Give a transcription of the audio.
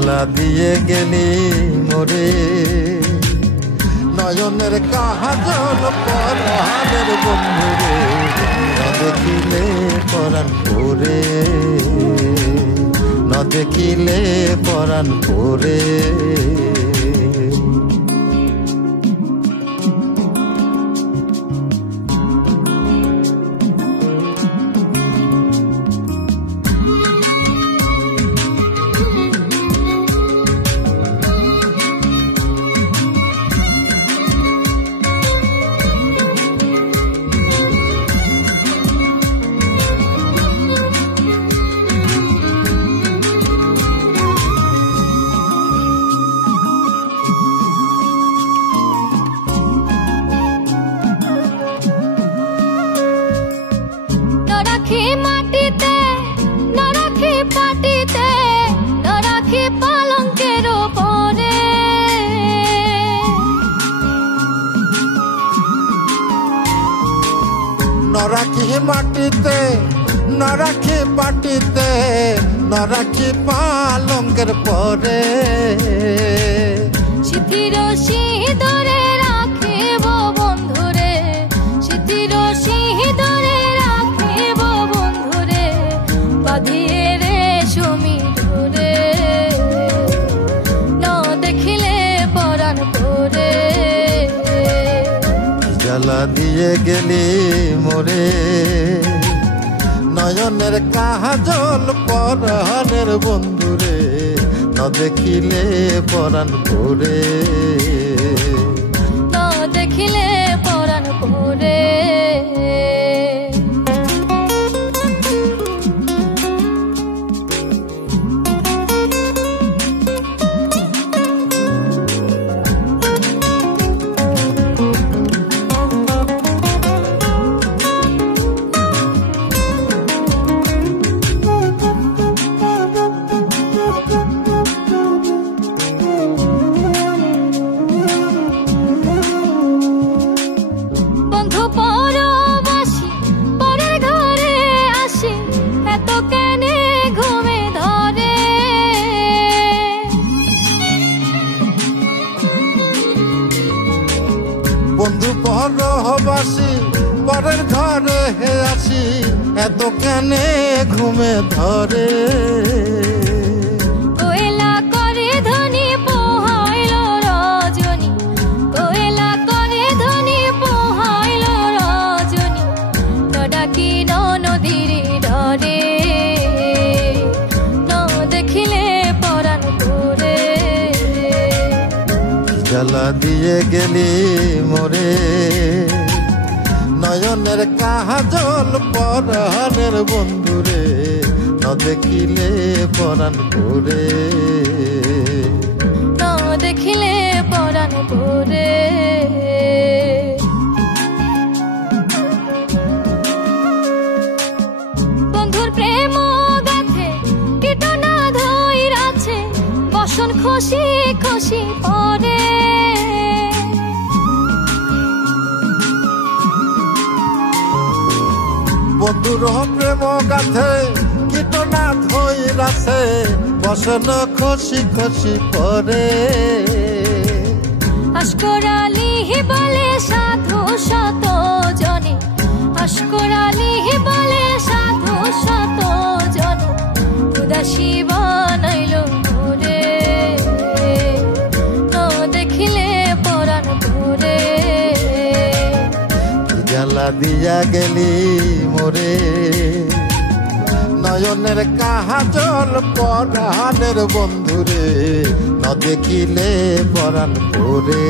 জ্বালা দিয়ে গেলি মোরে নয়নের কাজল পরাণের বন্ধুরে না দেখিলে পরাণ পরে না দেখিলে পরাণ পরে মাটিতে না রাখি পাটিতে না রাখি পালঙ্কের উপরে না রাখি মাটিতে না রাখি পাটিতে না রাখি পালঙ্কের পরে সিঁথির সিঁদুরে রাখিব বন্ধুরে সিঁথির সিঁদুরে রাখিব বন্ধুরে বাঁধিয়ে রেশমি ডোরে না দেখিলে পরাণ পরে জ্বালা দিয়ে গেলি মোরে নয়নের কাজল পরাণের বন্ধুরে না দেখিলে পরাণ পরে না দেখিলে পরাণ পরে বন্ধু পরবাসী পরের ঘরে আসি এত কেনে ঘুমে ধরে কোয়েলা করে ধনী পোহাইল রজনী কোয়েলা করে ধনী পোহাইল রজনী ডাকি নদীর ডরে ন দেখিলে পরাণ পরে জ্বালা দিয়ে গেলি মোরে নয়নের কাজল পরাণের বন্ধুরে না দেখিলে পরাণ পরে না দেখিলে পরাণ পরে বন্ধুর প্রেম গাথে কীটনা ধইরাছে বসন খুশি খুশি পরে বন্ধুর প্রেম গাথে কীটনা ধইরাছে বসন খুশি খুশি পরে আশকর আলী বলে সাধু শত জনে আশকর আলী বলে সাধু শত জনে উদাসী বানাইল মোরে না দেখিলে পরাণ পরে জ্বালা দিয়া গেলি মোরে নয়নের কাজল পরাণের বন্ধুরে না দেখিলে পরাণ পরে।